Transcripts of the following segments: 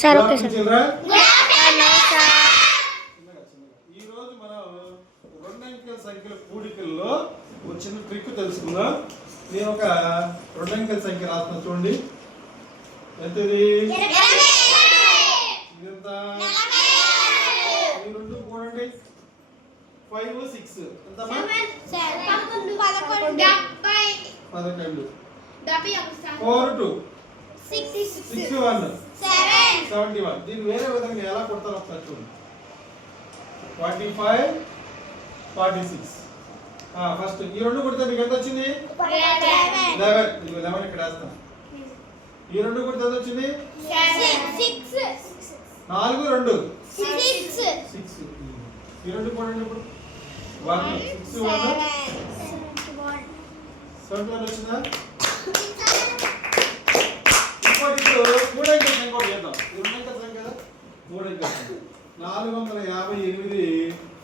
Sir okay sir. ఈ రోజు మనం రెండు అంకెల సంఖ్యల కూడికల్లో ఒక చిన్న ట్రిక్ తెలుసుకుందాం. నేను ఒక రెండు అంకెల సంఖ్య రాస్తున్నా చూడండి. ఎంతది? ఇదంతా ఈ రెండు కూడండి. 5 6 ఎంతమ్మా? 11 4 2 6 1 71. దీన్ని వేరే విధంగా ఎలా కొడతారో ఒకసారి చూడండి. 45 46. ఫస్ట్ ఈ రెండు కొడితే మీకు ఎంత వచ్చింది? 11 ఇక్కడ వేస్తాం. ఈ రెండు కొడితే ఎంత వచ్చింది? 4 2 6. ఈ రెండు కొడండి ఇప్పుడు. 1 6 1 71 వచ్చిందా? ఇప్పుడు మూడు అంకెల సంఖ్య కూడా చేద్దాం. ఈ రెండు అంకెల సంఖ్య కదా, మూడు అంకెల సంఖ్య 458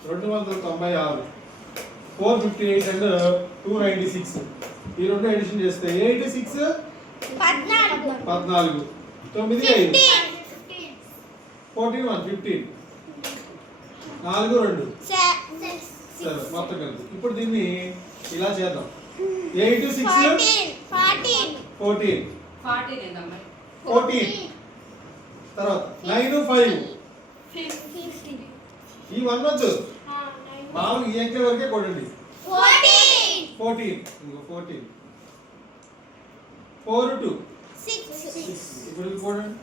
296 458 అండ్ 296. ఈ రెండు ఎడిషన్ చేస్తే 86 14 9 5 14 1 15 4 2 సరే మొత్తం కలిపి. ఇప్పుడు దీన్ని ఇలా చేద్దాం. 8 6 14 తర్వాత 9 5 ఈ 1 వద్దు, మామూలు ఈ అంకెల వరకే కొడండి. 14 ఇంకో 14 4 2 ఇప్పుడు ఇది కొడండి.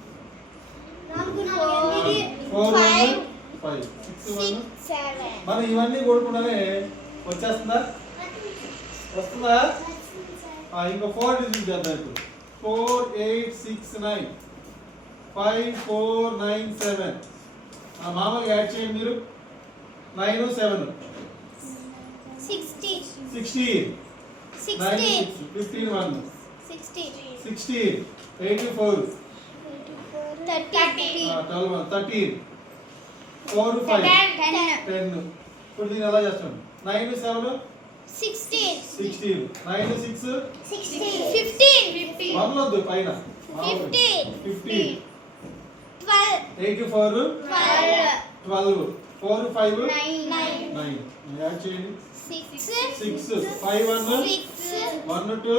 4 1 5 6 1 మనం ఇవన్నీ కొడుకుండానే వచ్చేస్తుందా? వస్తుందా? ఇంకో 4 డిజిట్ చేద్దాం. ఇప్పుడు 4 8 6 9 5 4 9 7. మామూలుగా యాడ్ చేయండి మీరు. 9 7 16 9 15 1 16 84 12 13 4 5 10. ఇప్పుడు దీన్ని ఎలా చేస్తాం? 9 7 16 9 6 15 1 వద్దు పైన 15 84 12 4 5 9. యాడ్ చేయండి. 6 5 1 1 2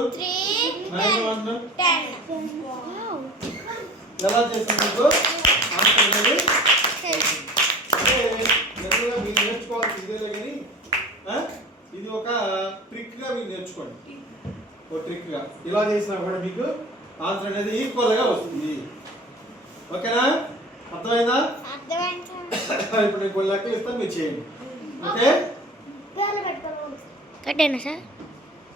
9 1 ఎలా చేసాం మీకు ఆన్సర్ అనేది అంటే జనరల్గా మీరు నేర్చుకోవాల్సి ఇదేలే కానీ ఇది ఒక ట్రిక్ గా మీరు నేర్చుకోండి. ఒక ట్రిక్ గా ఇలా చేసినా కూడా మీకు ఆన్సర్ అనేది ఈక్వల్ గా వస్తుంది. ఓకేనా? అర్థమైందా? ఇప్పుడు నేను కొన్ని లెక్కలు ఇస్తాను, మీరు చేయండి. ఓకే కట్టేనా సార్?